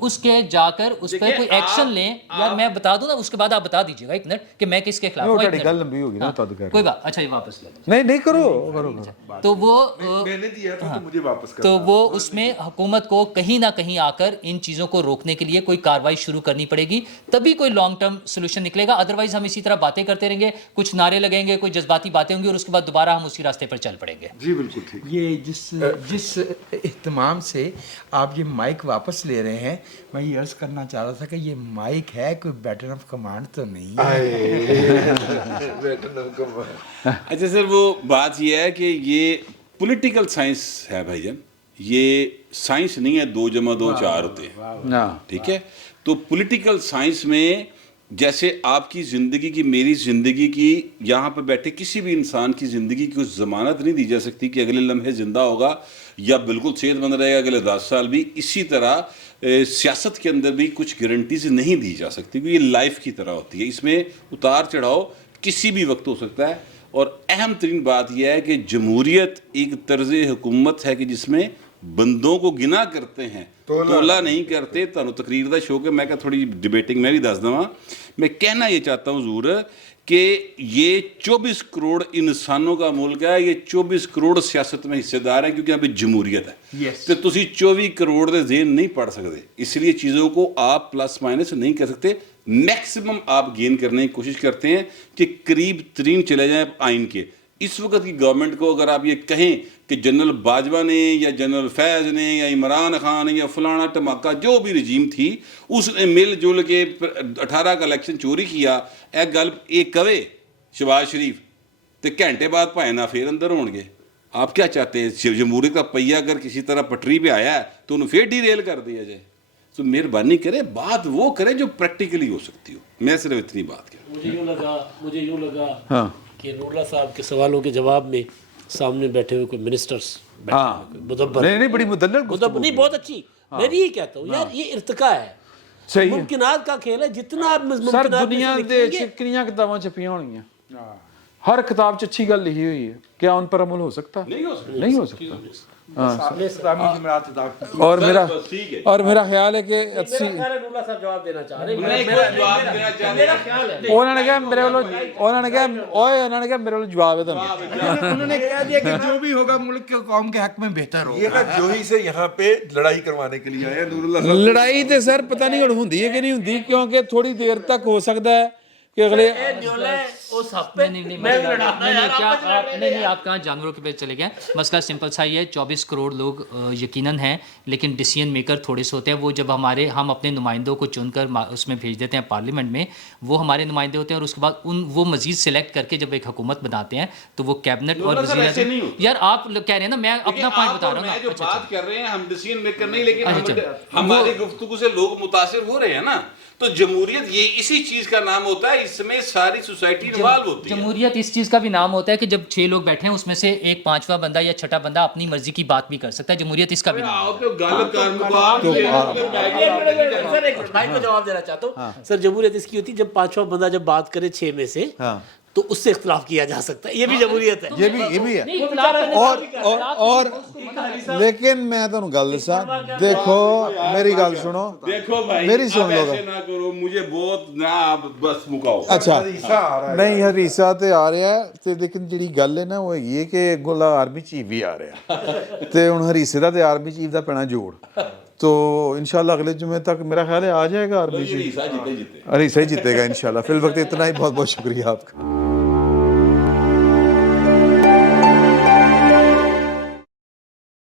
اس کے جا کر اس پہ کوئی ایکشن لیں. یار میں بتا دوں نا, اس کے بعد آپ بتا دیجیے گا ایک منٹ کہ میں کس کے خلاف ہوں. کوئی بات, اچھا یہ واپس لے لیں. نہیں کرو. تو وہ میں نے دیا تھا تو مجھے واپس کر. تو وہ اس میں حکومت کو کہیں نہ کہیں آ کر ان چیزوں کو روکنے کے لیے کوئی کارروائی شروع کرنی پڑے گی, تبھی کوئی لانگ ٹرم سولوشن نکلے گا. ادروائز ہم اسی طرح باتیں کرتے رہیں گے, کچھ نعرے لگیں گے, کوئی جذباتی باتیں ہوں گی اور اس کے بعد دوبارہ ہم اسی راستے پر چل پڑیں گے. جی بالکل ٹھیک. یہ جس اہتمام سے آپ یہ مائک واپس لے رہے ہیں, میں یہ عرض کرنا چاہ رہا تھا کہ یہ مائک ہے کوئی بیٹن آف کمانڈ تو نہیں ہے. اچھا سر, وہ بات یہ ہے کہ یہ پولیٹیکل سائنس ہے بھائی جان, یہ سائنس نہیں ہے 2 + 2 = 4 ہوتے ہیں, ٹھیک ہے. تو پولیٹیکل سائنس میں جیسے آپ کی زندگی کی میری زندگی کی یہاں پہ بیٹھے کسی بھی انسان کی زندگی کی کچھ ضمانت نہیں دی جا سکتی کہ اگلے لمحے زندہ ہوگا یا بالکل صحت مند رہے گا اگلے 10 سال بھی. اسی طرح سیاست کے اندر بھی کچھ گارنٹیز نہیں دی جا سکتی کیونکہ یہ لائف کی طرح ہوتی ہے. اس میں اتار چڑھاؤ کسی بھی وقت ہو سکتا ہے. اور اہم ترین بات یہ ہے کہ جمہوریت ایک طرز حکومت ہے کہ جس میں بندوں کو گنا کرتے ہیں, تولا نہیں کرتے. تانوں تقریر دا شوق ہے, میں کہ تھوڑی ڈیبیٹنگ میں بھی دس دواں. میں کہنا یہ چاہتا ہوں حضور کہ یہ 24 کروڑ انسانوں کا ملک ہے, یہ 24 کروڑ سیاست میں حصے دار ہیں کیونکہ یہاں پہ جمہوریت ہے. تو تسی 24 کروڑ دے ذہن نہیں پڑھ سکتے, اس لیے چیزوں کو آپ پلس مائنس نہیں کر سکتے. میکسیمم آپ گین کرنے کی کوشش کرتے ہیں کہ قریب ترین چلے جائیں آئین کے. اس وقت کی گورنمنٹ کو اگر آپ یہ کہیں کہ جنرل باجوہ نے یا جنرل فیض نے یا عمران خان یا فلانا ٹماکہ جو بھی رجیم تھی اس نے مل جل کے 18 کا الیکشن چوری کیا, ایک گل ایک کوے شہباز شریف تے گھنٹے بعد پائے نہ پھر اندر ہون گے. آپ کیا چاہتے ہیں جمہوریت کا پہیہ اگر کسی طرح پٹری پہ آیا ہے تو انہوں پھر ڈی ریل کر دیا جائے؟ تو مہربانی کرے بات وہ کرے جو پریکٹیکلی ہو سکتی ہو. میں صرف اتنی بات کروں. مجھے یوں لگا کہ نور اللہ صاحب کے سوالوں کے جواب میں سامنے بیٹھے ہوئے کوئی منسٹرز مدبر نہیں بڑی مدلل مدبر نہیں, بہت اچھی. میں بھی یہ کہتا ہوں یار یہ ارتقا ہے, ممکنات کا کھیل ہے. جتنا آپ سر ممکنات دنیا دے کنیاں کتاباں چھپیاں ہونگیاں, ہر کتاب چ اچھی گل لکھی ہوئی ہے, کیا ان پر عمل ہو سکتا؟ نہیں ہو سکتا. اور میرا خیال ہے کہ جواب دینا چاہ رہے انہوں نے کہا میرے والوں جواب ہے. انہوں نے کہہ دیا کہ جو بھی ہوگا ملک کے قوم کے حق میں بہتر ہوگا. یہ نا جوہی سے یہاں پہ لڑائی کروانے کے لیے آیا نور اللہ صاحب. لڑائی تے سر پتہ نہیں ہن ہوندی ہے کہ نہیں ہوندی, کیونکہ تھوڑی دیر تک ہو سکتا ہے کہ اگلے نہیں آپ کہاں جانوروں کے پہ چلے گئے. مسئلہ سمپل سا ہی ہے, 24 کروڑ لوگ یقیناً ہیں لیکن ڈیسیژن میکر تھوڑے سے ہوتے ہیں. وہ جب ہم اپنے نمائندوں کو چن کر اس میں بھیج دیتے ہیں پارلیمنٹ میں, وہ ہمارے نمائندے ہوتے ہیں اور اس کے بعد وہ مزید سلیکٹ کر کے جب ایک حکومت بناتے ہیں تو وہ کیبنٹ اور وزیر. یار آپ کہہ رہے ہیں نا, میں اپنا پوائنٹ بتا رہا ہوں. جو بات کر رہے ہیں ہم ڈیسیژن میکر نہیں, لیکن ہماری گفتگو سے لوگ متاثر ہو رہے ہیں نا. تو جمہوریت یہ اسی چیز کا نام ہوتا ہے, اس میں ساری سوسائٹی انوالو ہوتی ہے. جمہوریت اس چیز کا بھی نام ہوتا ہے کہ جب 6 لوگ بیٹھے ہیں اس میں سے ایک 5واں بندہ یا 6ٹھا بندہ اپنی مرضی کی بات بھی کر سکتا ہے. جمہوریت اس کا بھی نام ہے. جواب دینا چاہتا ہوں سر, جمہوریت اس کی ہوتی ہے جب 5واں بندہ جب بات کرے 6 میں سے تو اس سے اختلاف کیا جا سکتا ہے. یہ بھی جمہوریت ہے, یہ بھی ہے. اور لیکن میں تمہیں گل دساں, دیکھو میری گل سنو, دیکھو بھائی میری سن لو ایسے نہ کرو, مجھے بہت نہ بس مکاؤ. اچھا نہیں حریصہ تے آ رہا ہے تے لیکن جڑی گل ہے نا وہ یہ کہ گولا آرمی چیف بھی آ رہا ہے تے ہن حریصے دا تے آرمی چیف دا پینا جوڑ. تو انشاءاللہ اگلے جمعے تک میرا خیال ہے آ جائے گا آرمی چیف, حریصہ ہی جیتے گا انشاءاللہ. فی الوقت اتنا ہی, بہت بہت شکریہ آپ کا.